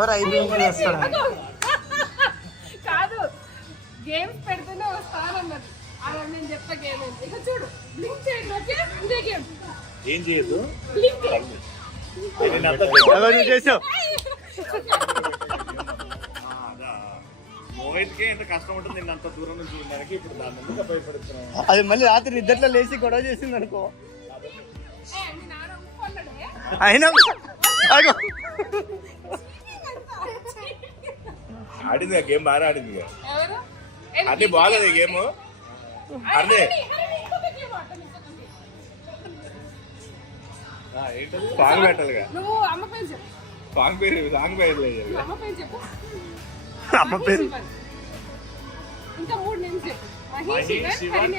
ఎవరు 5 నిమిషాలు చేస్తారు కాదు గేమ్స్ పెడితేనే వస్తానన్నది అలా నేను చెప్తా గేమ్ ఏంటి ఇక చూడు బ్లింక్ చేయండి ఓకే ఇదే గేమ్ ఏం చేయదు బ్లింక్ నువ్వు చేసావు మోహిత్కే ఎంత కష్టం ఉంటుంది నేను అంత దూరం నుంచి చూడడానికి ఇప్పుడు దాని ముందుగా భయపడుతున్నాను. అది మళ్ళీ రాత్రి నిద్రలో లేచి గొడవ చేసింది అనుకో మీ నాన్న ఉప్పన్నాడే అయినా ఆగో. ఆడింది ఆ గేమ్ బాగా ఆడింది ఇక. ఎవరు అన్ని బాగాలేదు ఈ గేమ్ అదే ఏంటది సాంగ్ పెట్టాలిగా నువ్వు అమ్మ పేరు చెప్పు సాంగ్ పేరు లేదు నువ్వు అమ్మ పేరు చెప్పు అమ్మ పేరు ఇంకా 3 నేమ్స్ చెప్పు మహేష్ మహేష్, శివన్ శివన్,